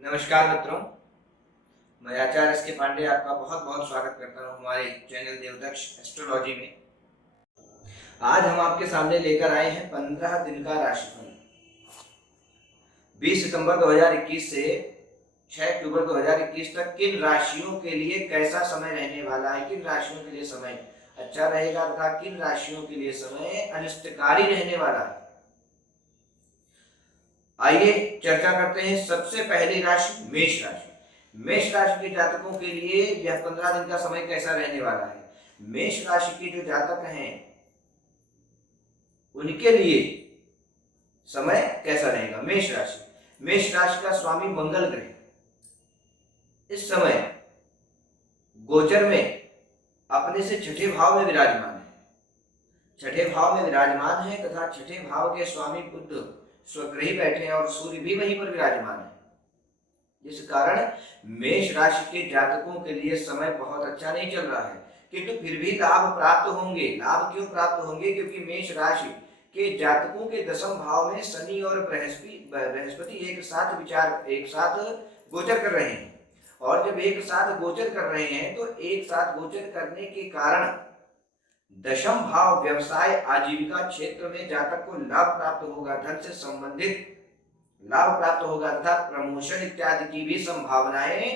नमस्कार मित्रों, मैं आचार्य एस के पांडे आपका बहुत बहुत स्वागत करता हूं हमारे चैनल देवदक्ष एस्ट्रोलॉजी में। आज हम आपके सामने लेकर आए हैं 15 दिन का राशिफल 20 सितंबर 2021 से 6 अक्टूबर 2021 तक किन राशियों के लिए कैसा समय रहने वाला है, किन राशियों के लिए समय अच्छा रहेगा तथा किन राशियों के लिए समय अनिष्टकारी रहने वाला है। आइए चर्चा करते हैं। सबसे पहली राशि मेष राशि। मेष राशि के जातकों के लिए यह 15 दिन का समय कैसा रहने वाला है। मेष राशि के जो जातक हैं उनके लिए समय कैसा रहेगा। मेष राशि का स्वामी मंगल ग्रह इस समय गोचर में अपने से छठे भाव में विराजमान है। छठे भाव में विराजमान है तथा छठे भाव के स्वामी बुध स्वग्रही बैठे हैं और सूर्य भी वहीं पर विराजमान है, जिस कारण मेष राशि के जातकों के लिए समय बहुत अच्छा नहीं चल रहा है, किंतु फिर भी लाभ प्राप्त होंगे। लाभ क्यों प्राप्त होंगे? क्योंकि मेष राशि के जातकों के दशम भाव में शनि और बृहस्पति एक साथ गोचर कर रहे हैं। और जब एक साथ गोचर कर रहे हैं तो एक साथ गोचर करने के कारण दशम भाव व्यवसाय आजीविका क्षेत्र में जातक को लाभ प्राप्त होगा, धन से संबंधित लाभ प्राप्त होगा तथा प्रमोशन इत्यादि की भी संभावनाएं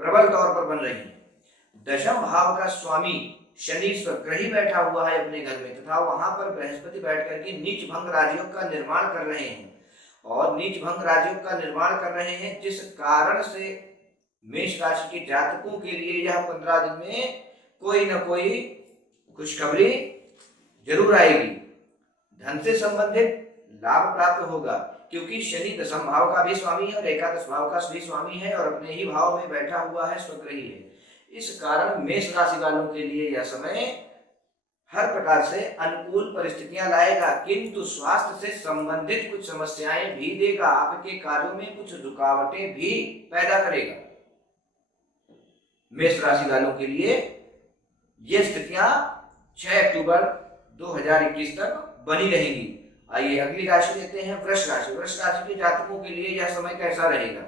प्रबल तौर पर बन रही हैं। दशम भाव का स्वामी शनि स्वग्रही बैठा हुआ है अपने घर में तथा वहां पर बृहस्पति बैठ करके नीच भंग राजयोग का निर्माण कर रहे हैं और नीच भंग राजयोग का निर्माण कर रहे हैं, जिस कारण से मेष राशि के जातकों के लिए यह 15 दिन में कोई न कोई खुशखबरी जरूर आएगी। धन से संबंधित लाभ प्राप्त होगा क्योंकि शनि दशम भाव का भी स्वामी है और एकादश भाव का भी स्वामी है और अपने ही भाव में बैठा हुआ है, स्वग्रही है। इस कारण मेष राशि वालों के लिए यह समय हर प्रकार से अनुकूल परिस्थितियां लाएगा, किंतु स्वास्थ्य से संबंधित कुछ समस्याएं भी देगा। आपके कार्यों में कुछ रुकावटें भी पैदा करेगा। मेष राशि वालों के लिए ये स्थितियां 6 अक्टूबर 2021 तक बनी रहेंगी। आइए अगली राशि लेते हैं वृष राशि। वृष राशि के जातकों के लिए यह समय कैसा रहेगा।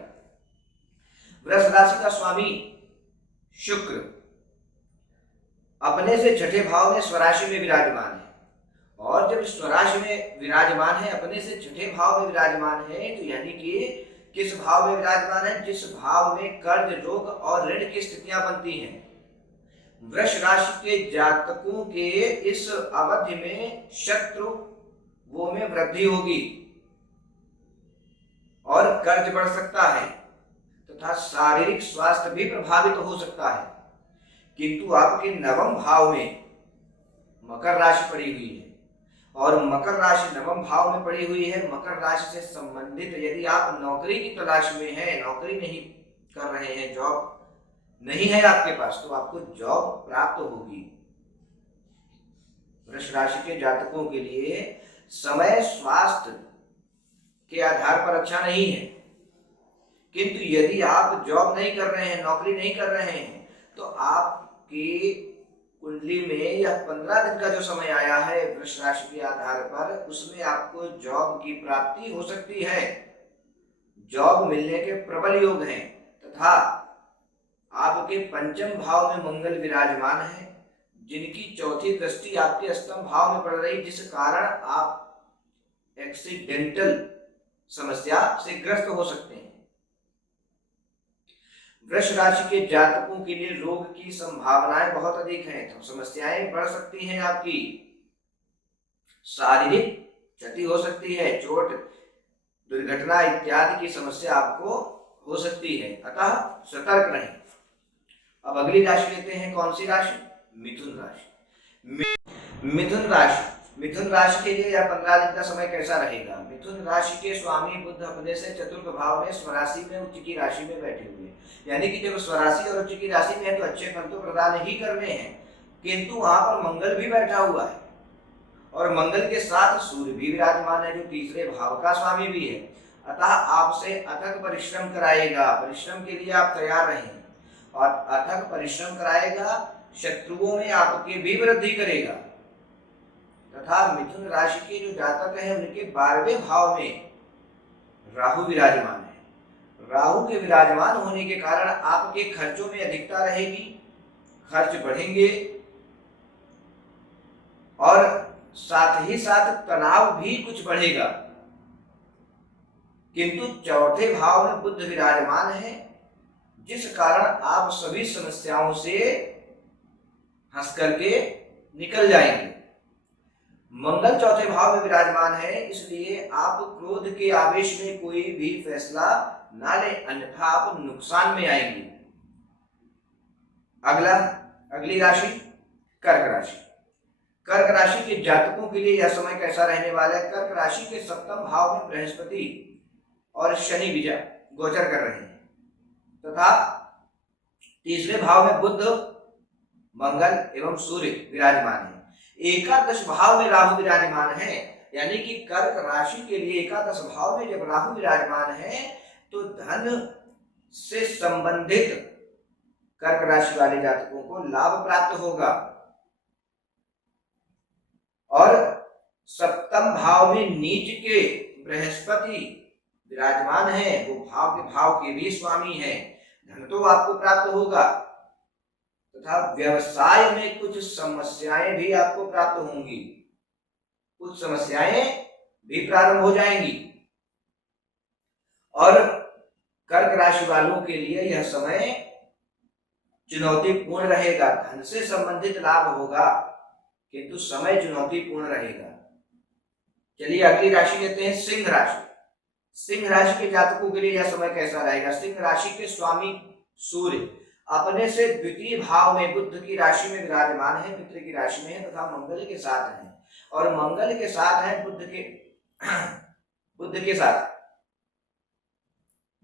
वृष राशि का स्वामी शुक्र अपने से छठे भाव में स्वराशि में विराजमान है और जब स्वराशि में विराजमान है, अपने से छठे भाव में विराजमान है, तो यानी कि किस भाव में विराजमान है? जिस भाव में कर्ज, रोग और ऋण की स्थितियां बनती हैं। वृष राशि के जातकों के इस अवधि में शत्रु वो में वृद्धि होगी और कर्ज बढ़ सकता है तथा शारीरिक स्वास्थ्य भी प्रभावित हो सकता है, किंतु आपके नवम भाव में मकर राशि पड़ी हुई है और मकर राशि नवम भाव में पड़ी हुई है। मकर राशि से संबंधित यदि आप नौकरी की तलाश में हैं, नौकरी नहीं कर रहे हैं, जॉब नहीं है आपके पास, तो आपको जॉब प्राप्त होगी। वृष राशि के जातकों के लिए समय स्वास्थ्य के आधार पर अच्छा नहीं है, किंतु यदि आप जॉब नहीं कर रहे हैं, नौकरी नहीं कर रहे हैं, तो आपकी कुंडली में यह 15 दिन का जो समय आया है वृष राशि के आधार पर, उसमें आपको जॉब की प्राप्ति हो सकती है। जॉब मिलने के प्रबल योग हैं तथा आपके पंचम भाव में मंगल विराजमान है, जिनकी चौथी दृष्टि आपके अष्टम भाव में पड़ रही, जिस कारण आप एक्सीडेंटल समस्या से ग्रस्त हो सकते हैं। वृष राशि के जातकों के लिए रोग की संभावनाएं बहुत अधिक हैं, तो समस्याएं बढ़ सकती हैं। आपकी शारीरिक क्षति हो सकती है, चोट, दुर्घटना इत्यादि की समस्या आपको हो सकती है, अतः सतर्क रहें। अब अगली राशि लेते हैं। कौन सी राशि? मिथुन राशि। मिथुन राशि के लिए यह 15 दिन का समय कैसा रहेगा। मिथुन राशि के स्वामी बुध अपने से चतुर्थ भाव में स्वराशि में उच्च की राशि में बैठे हुए हैं, यानी कि जब स्वराशि और उच्च की राशि में है तो अच्छे फल तो प्रदान ही करने हैं, किंतु वहां पर मंगल भी बैठा हुआ है और मंगल के साथ सूर्य भी विराजमान है, जो तीसरे भाव का स्वामी भी है। अतः आपसे अथक परिश्रम कराएगा। परिश्रम के लिए आप तैयार रहें और अथक परिश्रम कराएगा, शत्रुओं में आपके भी वृद्धि करेगा तथा मिथुन राशि के जो जातक हैं उनके 12वें भाव में राहु विराजमान है। राहु के विराजमान होने के कारण आपके खर्चों में अधिकता रहेगी, खर्च बढ़ेंगे और साथ ही साथ तनाव भी कुछ बढ़ेगा। किंतु चौथे भाव में बुध विराजमान है, जिस कारण आप सभी समस्याओं से हंस करके निकल जाएंगे। मंगल चौथे भाव में विराजमान है, इसलिए आप क्रोध के आवेश में कोई भी फैसला ना लें, अन्यथा आप नुकसान में आएंगे। अगली राशि कर्क राशि। कर्क राशि के जातकों के लिए यह समय कैसा रहने वाला है? कर्क राशि के सप्तम भाव में बृहस्पति और शनि गोचर कर रहे हैं तथा तीसरे भाव में बुध, मंगल एवं सूर्य विराजमान है। एकादश भाव में राहु विराजमान है, यानी कि कर्क राशि के लिए एकादश भाव में जब राहु विराजमान है तो धन से संबंधित कर्क राशि वाले जातकों को लाभ प्राप्त होगा। और सप्तम भाव में नीच के बृहस्पति विराजमान है, वो भाव के भी स्वामी हैं। धन तो आपको प्राप्त होगा तथा व्यवसाय में कुछ समस्याएं भी आपको प्राप्त होंगी, कुछ समस्याएं भी प्रारंभ हो जाएंगी। और कर्क राशि वालों के लिए यह समय चुनौतीपूर्ण रहेगा। धन से संबंधित लाभ होगा किंतु समय चुनौतीपूर्ण रहेगा। चलिए अगली राशि लेते हैं सिंह राशि। सिंह राशि के जातकों के लिए यह समय कैसा रहेगा? सिंह राशि के स्वामी सूर्य अपने से द्वितीय भाव में बुध की राशि में विराजमान है, मित्र की राशि में है तथा मंगल के साथ है। और मंगल के साथ है बुध के साथ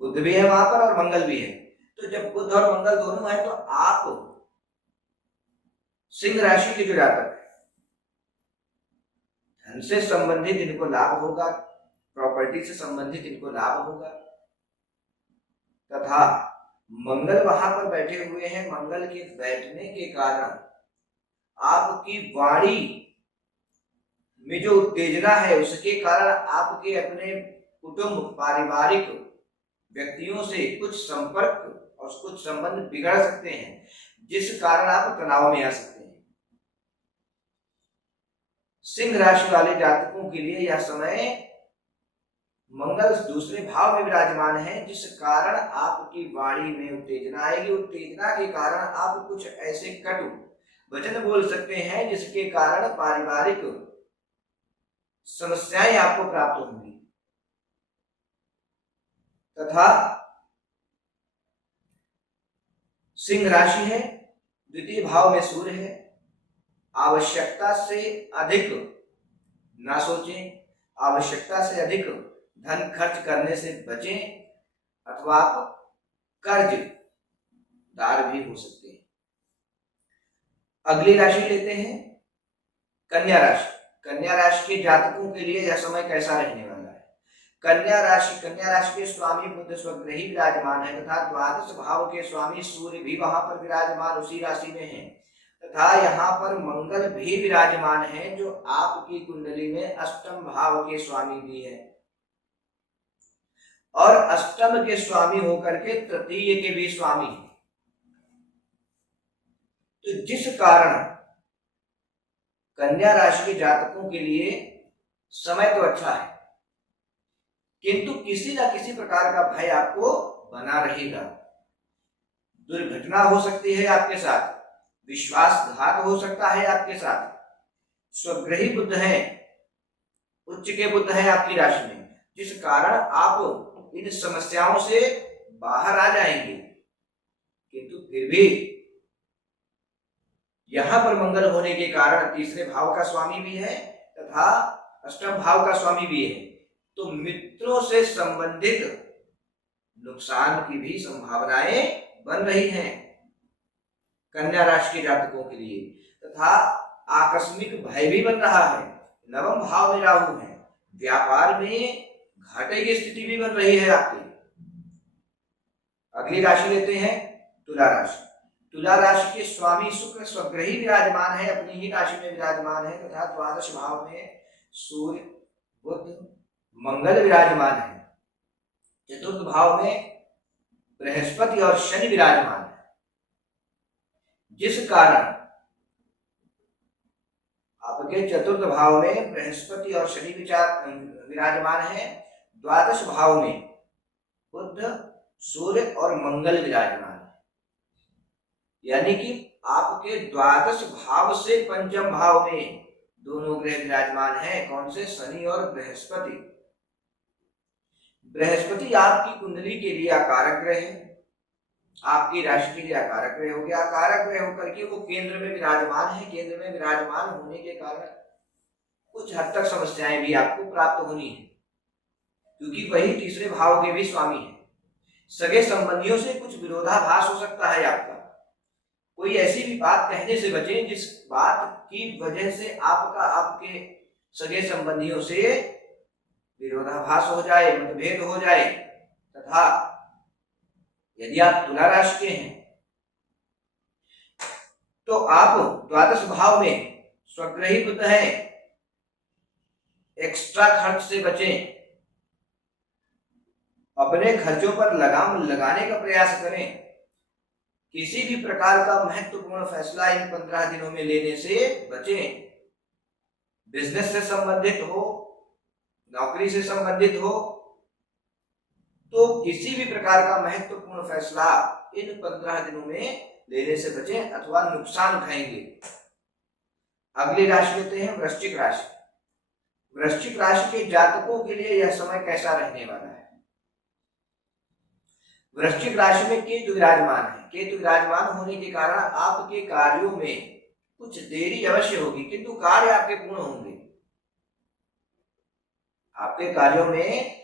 बुध भी है वहां पर और मंगल भी है। तो जब बुध और मंगल दोनों है तो आप सिंह राशि के जो जातक धन से संबंधित इनको लाभ होगा, प्रॉपर्टी से संबंधित इनको लाभ होगा तथा मंगल वहां पर बैठे हुए हैं। मंगल के बैठने के कारण आपकी वाणी में जो उत्तेजना है उसके कारण आपके अपने कुटुंब, पारिवारिक व्यक्तियों से कुछ संपर्क और कुछ संबंध बिगड़ सकते हैं, जिस कारण आप तनाव में आ सकते हैं। सिंह राशि वाले जातकों के लिए यह समय मंगल दूसरे भाव में विराजमान है, जिस कारण आपकी वाणी में उत्तेजना आएगी। उत्तेजना के कारण आप कुछ ऐसे कटु वचन बोल सकते हैं जिसके कारण पारिवारिक समस्याएं आपको प्राप्त होंगी तथा सिंह राशि है, द्वितीय भाव में सूर्य है। आवश्यकता से अधिक ना सोचें, आवश्यकता से अधिक धन खर्च करने से बचें अथवा आप कर्जदार भी हो सकते हैं। अगली राशि लेते हैं कन्या राशि। कन्या राशि के जातकों के लिए यह समय कैसा रहने वाला है? कन्या राशि के स्वामी बुध स्वग्रही विराजमान है तथा द्वादश भाव के स्वामी सूर्य भी वहां पर विराजमान उसी राशि में है तथा यहाँ पर मंगल भी विराजमान है, जो आपकी कुंडली में अष्टम भाव के स्वामी भी है और अष्टम के स्वामी होकर के तृतीय के भी स्वामी है। तो जिस कारण कन्या राशि के जातकों के लिए समय तो अच्छा है किंतु किसी न किसी प्रकार का भय आपको बना रहेगा। दुर्घटना हो सकती है आपके साथ, विश्वासघात हो सकता है आपके साथ। स्वग्रही बुध है, उच्च के बुध है आपकी राशि में, जिस कारण आप इन समस्याओं से बाहर आ जाएंगे। किंतु फिर भी यहां पर मंगल होने के कारण तीसरे भाव का स्वामी भी है तथा अष्टम भाव का स्वामी भी है, तो मित्रों से संबंधित नुकसान की भी संभावनाएं बन रही हैं कन्या राशि के जातकों के लिए तथा आकस्मिक भय भी बन रहा है। नवम भाव में राहु है, व्यापार में घाटे की स्थिति भी बन रही है आपकी। अगली राशि लेते हैं तुला राशि। तुला राशि के स्वामी शुक्र स्वग्रही विराजमान है, अपनी ही राशि में विराजमान है तथा द्वादश भाव में सूर्य बुध मंगल विराजमान है। चतुर्थ भाव में बृहस्पति और शनि विराजमान है, जिस कारण आपके चतुर्थ भाव में बृहस्पति और शनि विराजमान है, द्वादश भाव में बुध, सूर्य और मंगल विराजमान है। यानी कि आपके द्वादश भाव से पंचम भाव में दोनों ग्रह विराजमान हैं। कौन से? शनि और बृहस्पति। बृहस्पति आपकी कुंडली के लिए अकारक ग्रह है, आपकी राशि के लिए अकारक ग्रह हो गया। अकारक ग्रह होकर के वो केंद्र में विराजमान है। केंद्र में विराजमान होने के कारण कुछ हद तक समस्याएं भी आपको प्राप्त होनी है, क्योंकि वही तीसरे भाव के भी स्वामी है। सगे संबंधियों से कुछ विरोधाभास हो सकता है आपका। कोई ऐसी भी बात कहने से बचें जिस बात की वजह से आपके सगे संबंधियों से विरोधाभास हो जाए, मतभेद हो जाए। तथा यदि आप तुला राशि के हैं तो आप द्वादश भाव में स्वग्रही बुध है, एक्स्ट्रा खर्च से बचें, अपने खर्चों पर लगाम लगाने का प्रयास करें। किसी भी प्रकार का महत्वपूर्ण फैसला इन 15 दिनों में लेने से बचें। बिजनेस से संबंधित हो, नौकरी से संबंधित हो, तो किसी भी प्रकार का महत्वपूर्ण फैसला इन 15 दिनों में लेने से बचें अथवा नुकसान उठाएंगे। अगली राशि लेते हैं वृश्चिक राशि। वृश्चिक राशि के जातकों के लिए यह समय कैसा रहने वाला है? वृश्चिक राशि में केतु विराजमान है। केतु विराजमान होने के कारण आपके कार्यों में कुछ देरी अवश्य होगी, किंतु कार्य आपके पूर्ण होंगे। आपके कार्यों में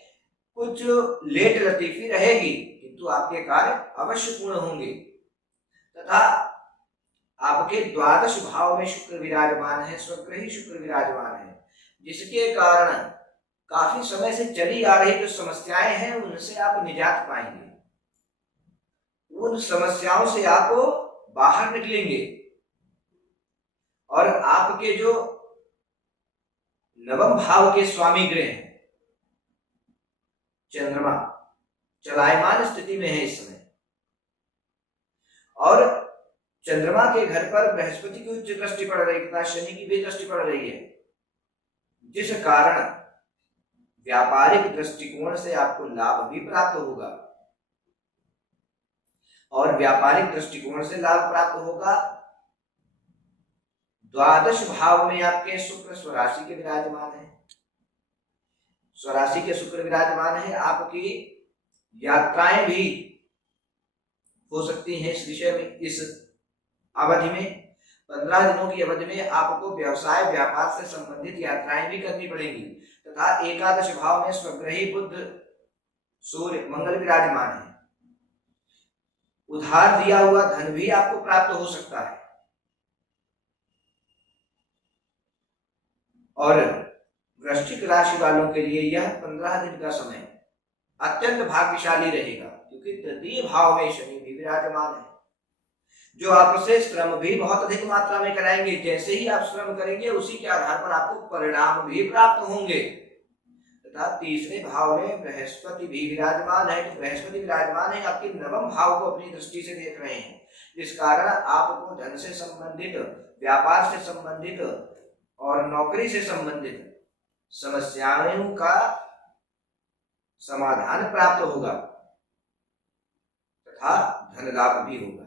कुछ लेट लतीफी रहेगी, किंतु आपके कार्य अवश्य पूर्ण होंगे। तथा आपके द्वादश भाव में शुक्र विराजमान है, स्वग्रही शुक्र विराजमान है, जिसके कारण काफी समय से चली आ रही जो समस्याएं हैं उनसे आप निजात पाएंगे। उन समस्याओं से आप बाहर निकलेंगे और आपके जो नवम भाव के स्वामी ग्रह हैं चंद्रमा चलायमान स्थिति में है इस समय, और चंद्रमा के घर पर बृहस्पति की उच्च दृष्टि पड़ रही है, शनि की भी दृष्टि पड़ रही है, जिस कारण व्यापारिक दृष्टिकोण से आपको लाभ भी प्राप्त होगा। और व्यापारिक दृष्टिकोण से लाभ प्राप्त होगा। द्वादश भाव में आपके शुक्र स्वराशि के विराजमान है, स्वराशि के शुक्र विराजमान है। आपकी यात्राएं भी हो सकती हैं इस विषय में, इस अवधि में 15 दिनों की अवधि में आपको व्यवसाय व्यापार से संबंधित यात्राएं भी करनी पड़ेंगी। तथा एकादश भाव में स्वग्रही बुध सूर्य मंगल विराजमान है। उधार दिया हुआ धन भी आपको प्राप्त हो सकता है। और वृश्चिक राशि वालों के लिए यह 15 दिन का समय अत्यंत भाग्यशाली रहेगा, क्योंकि तृतीय भाव में शनि भी विराजमान है, जो आपसे श्रम भी बहुत अधिक मात्रा में कराएंगे। जैसे ही आप श्रम करेंगे उसी के आधार पर आपको परिणाम भी प्राप्त होंगे। तथा तीसरे भाव में बृहस्पति भी विराजमान है। तो बृहस्पति विराजमान है, आपके नवम भाव को अपनी दृष्टि से देख रहे हैं, जिस कारण आपको धन से संबंधित, व्यापार से संबंधित और नौकरी से संबंधित समस्याओं का समाधान प्राप्त होगा तथा धन लाभ भी होगा।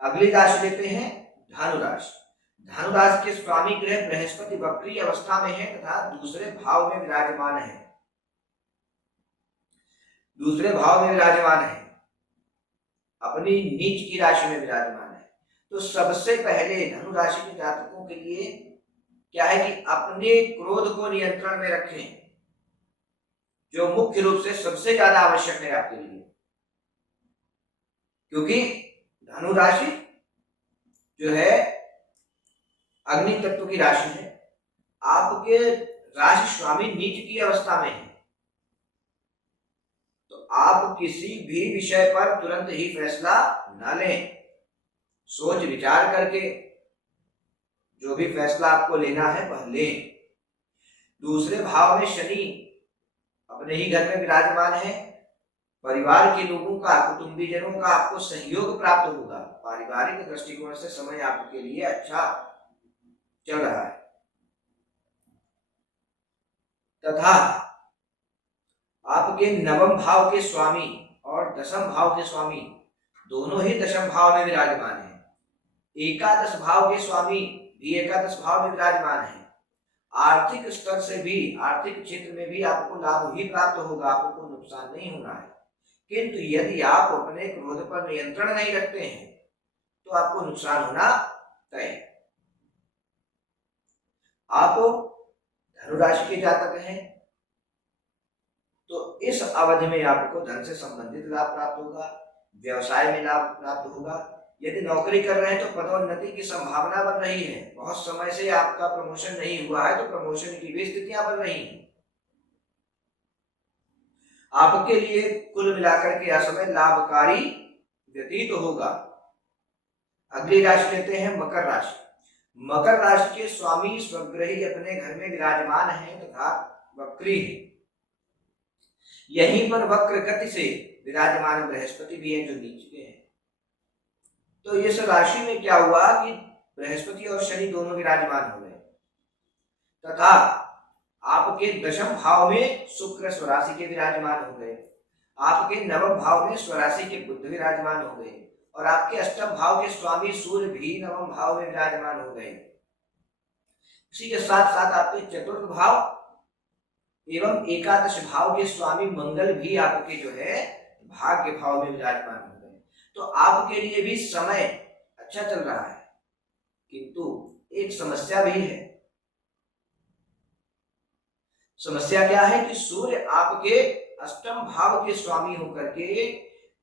अगली राशि लेते हैं धनु राशि। धनु राशि के स्वामी ग्रह बृहस्पति वक्री अवस्था में है तथा दूसरे भाव में विराजमान है। दूसरे भाव में विराजमान है, अपनी नीच की राशि में विराजमान है। तो सबसे पहले धनु राशि के जातकों के लिए क्या है कि अपने क्रोध को नियंत्रण में रखें, जो मुख्य रूप से सबसे ज्यादा आवश्यक है आपके लिए, क्योंकि धनु राशि जो है अग्नि तत्व की राशि है। आपके राशि स्वामी नीच की अवस्था में है, तो आप किसी भी विषय पर तुरंत ही फैसला न लें। सोच विचार करके जो भी फैसला आपको लेना है वह लें। दूसरे भाव में शनि अपने ही घर में विराजमान है, परिवार के लोगों का, कुटुंबीजनों का आपको सहयोग प्राप्त होगा। पारिवारिक दृष्टिकोण से समय आपके लिए अच्छा चल रहा है। तथा आपके नवम भाव के स्वामी और दशम भाव के स्वामी दोनों ही दशम भाव में विराजमान है। एकादश भाव के स्वामी भी एकादश भाव में विराजमान है। आर्थिक स्तर से भी, आर्थिक क्षेत्र में भी आपको लाभ ही प्राप्त होगा, आपको नुकसान नहीं होना है। किंतु यदि आप अपने क्रोध पर नियंत्रण नहीं रखते हैं तो आपको नुकसान होना तय है। आप धनुराशि के जातक हैं तो इस अवधि में आपको धन से संबंधित लाभ प्राप्त होगा, व्यवसाय में लाभ प्राप्त होगा। यदि नौकरी कर रहे हैं तो पदोन्नति की संभावना बन रही है। बहुत समय से आपका प्रमोशन नहीं हुआ है तो प्रमोशन की भी स्थितियां बन रही हैं। आपके लिए कुल मिलाकर के यह समय लाभकारी व्यतीत होगा। अगली राशि लेते हैं मकर राशि। मकर राशि के स्वामी स्वग्रही अपने घर में विराजमान हैं तथा वक्री है। यहीं पर वक्र गति से विराजमान बृहस्पति भी है जो नीचे हैं। तो इस राशि में क्या हुआ कि बृहस्पति और शनि दोनों विराजमान हो गए तथा आपके दशम भाव में शुक्र स्वराशि के विराजमान हो गए, आपके नवम भाव में स्वराशि के बुध विराजमान हो गए और आपके अष्टम भाव के स्वामी सूर्य भी नवम भाव में विराजमान हो गए। इसी के साथ साथ आपके चतुर्थ भाव एवं एकादश भाव के स्वामी मंगल भी आपके जो है भाग्य भाव में विराजमान हो गए। तो आपके लिए भी समय अच्छा चल रहा है, किंतु एक समस्या भी है। समस्या क्या है कि सूर्य आपके अष्टम भाव के स्वामी होकर के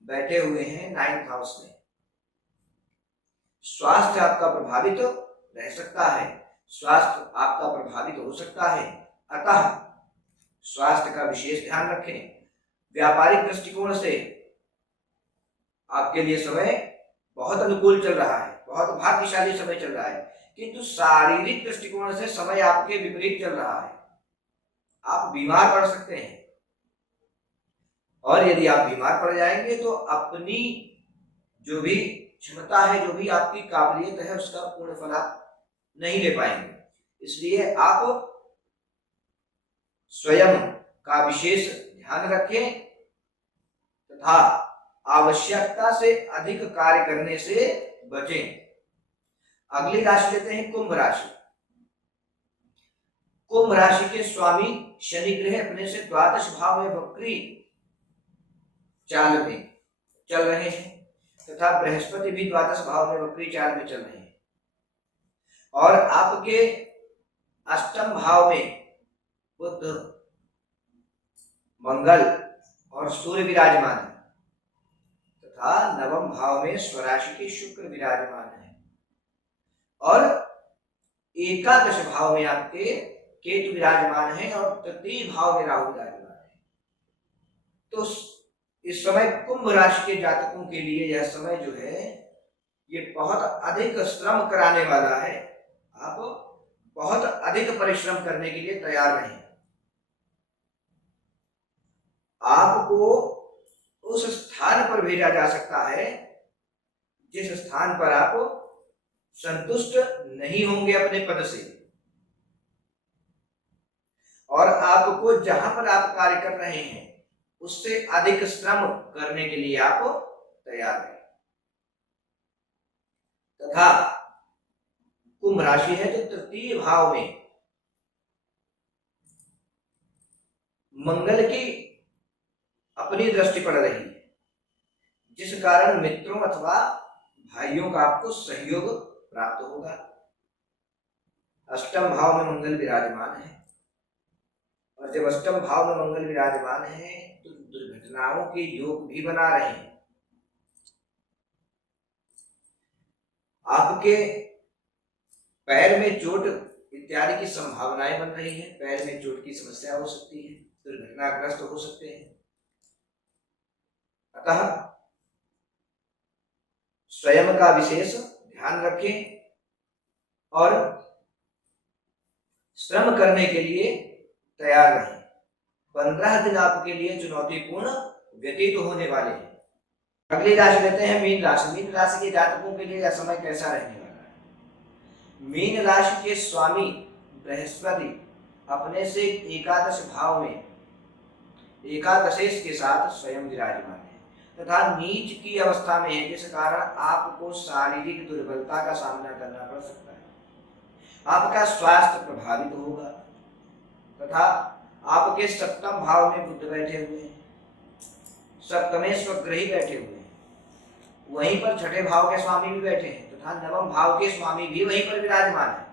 बैठे हुए हैं 9th हाउस में। स्वास्थ्य आपका प्रभावित रह सकता है, स्वास्थ्य आपका प्रभावित हो सकता है, अतः स्वास्थ्य का विशेष ध्यान रखें। व्यापारिक दृष्टिकोण से आपके लिए समय बहुत अनुकूल चल रहा है, बहुत भाग्यशाली समय चल रहा है, किंतु शारीरिक दृष्टिकोण से समय आपके विपरीत चल रहा है। आप बीमार पड़ सकते हैं और यदि आप बीमार पड़ जाएंगे तो अपनी जो भी क्षमता है, जो भी आपकी काबिलियत है, उसका पूर्ण फल आप नहीं ले पाएंगे। इसलिए आप स्वयं का विशेष ध्यान रखें तथा आवश्यकता से अधिक कार्य करने से बचें। अगली राशि लेते हैं कुंभ राशि। कुंभ राशि के स्वामी शनि ग्रह अपने से द्वादश भाव में वक्री चाल में चल रहे हैं तथा बृहस्पति भी द्वादश भाव में वक्री चाल में चल रहे हैं और आपके अष्टम भाव में बुध, मंगल और सूर्य विराजमान है तथा नवम भाव में स्वराशि के शुक्र विराजमान है और एकादश भाव में आपके केतु विराजमान है और तृतीय भाव में राहु विराजमान है। तो इस समय कुंभ राशि के जातकों के लिए यह समय जो है ये बहुत अधिक श्रम कराने वाला है। आप बहुत अधिक परिश्रम करने के लिए तैयार रहें। आपको उस स्थान पर भेजा जा सकता है जिस स्थान पर आप संतुष्ट नहीं होंगे अपने पद से और आपको जहां पर आप कार्य कर रहे हैं उससे अधिक श्रम करने के लिए आप तैयार हैं। तथा कुंभ राशि है तो तृतीय भाव में मंगल की अपनी दृष्टि पड़ रही है, जिस कारण मित्रों अथवा भाइयों का आपको सहयोग प्राप्त होगा। अष्टम भाव में मंगल विराजमान है और जब अष्टम भाव में मंगल विराजमान है तो दुर्घटनाओं के योग भी बना रहे हैं। आपके पैर में चोट इत्यादि की संभावनाएं बन रही है, पैर में चोट की समस्या हो सकती है, दुर्घटनाग्रस्त हो सकते हैं। अतः स्वयं का विशेष ध्यान रखें और श्रम करने के लिए तैयार रहें। 15 दिन आपके लिए चुनौतीपूर्ण व्यतीत होने वाले हैं। अगली राशि लेते हैं मीन राशि। मीन राशि के जातकों के लिए यह समय कैसा रहने वाला है। मीन राशि के स्वामी बृहस्पति अपने से एकादश भाव में एकादशेश के साथ स्वयं विराजमान है तथा नीच की अवस्था में है, जिस कारण आपको शारीरिक दुर्बलता का सामना करना पड़ सकता है। आपका स्वास्थ्य प्रभावित होगा तथा आपके सप्तम भाव में बुध बैठे हुए हैं, सप्तमें स्वग्रही बैठे हुए हैं, वहीं पर छठे भाव के स्वामी भी बैठे हैं तथा नवम भाव के स्वामी भी वहीं पर विराजमान है,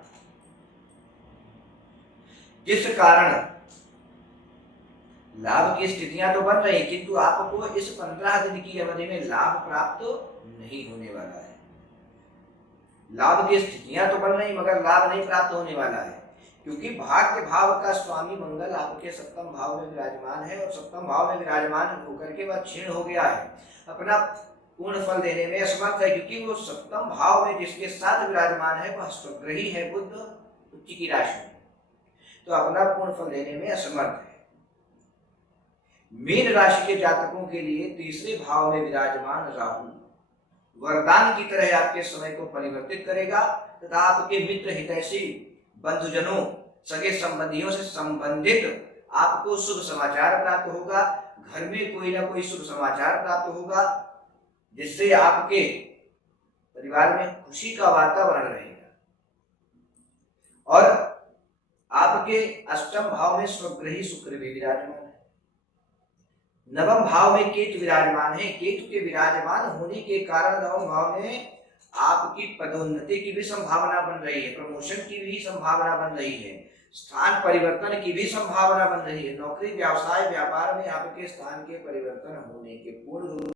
जिस कारण लाभ की स्थितियां तो बन रही, किंतु आपको इस 15 दिन की अवधि में लाभ प्राप्त नहीं होने वाला है। लाभ की स्थितियां तो बन रही मगर लाभ नहीं प्राप्त होने वाला है, क्योंकि भाग्य भाव का स्वामी मंगल आपके सप्तम भाव में विराजमान है और सप्तम भाव में विराजमान होकर के वह क्षीण हो गया है, अपना पूर्ण फल देने में असमर्थ है, क्योंकि वो सप्तम भाव में जिसके साथ विराजमान है वह स्वग्रही है बुध उच्च की राशि में, तो अपना पूर्ण फल देने में असमर्थ है। मीन राशि के जातकों के लिए तीसरे भाव में विराजमान राहु वरदान की तरह आपके समय को परिवर्तित करेगा तथा आपके मित्र हितैषी बंधुजनों सगे संबंधियों से संबंधित आपको शुभ समाचार प्राप्त होगा। घर में कोई ना कोई शुभ समाचार प्राप्त होगा, जिससे आपके परिवार में खुशी का वातावरण रहेगा। और आपके अष्टम भाव में स्वग्रही शुक्र भी विराजमान है, नवम भाव में केतु विराजमान है। केतु के विराजमान होने के कारण नवम भाव में आपकी पदोन्नति की भी संभावना बन रही है, प्रमोशन की भी संभावना बन रही है, स्थान परिवर्तन की भी संभावना बन रही है। नौकरी व्यवसाय व्यापार में आपके स्थान के परिवर्तन होने के पूर्ण।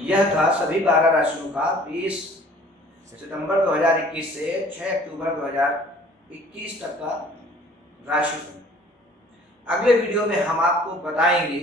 यह था सभी 12 राशियों का 20 सितंबर 2021 से 6 अक्टूबर 2021 तक का राशिफल। अगले वीडियो में हम आपको बताएंगे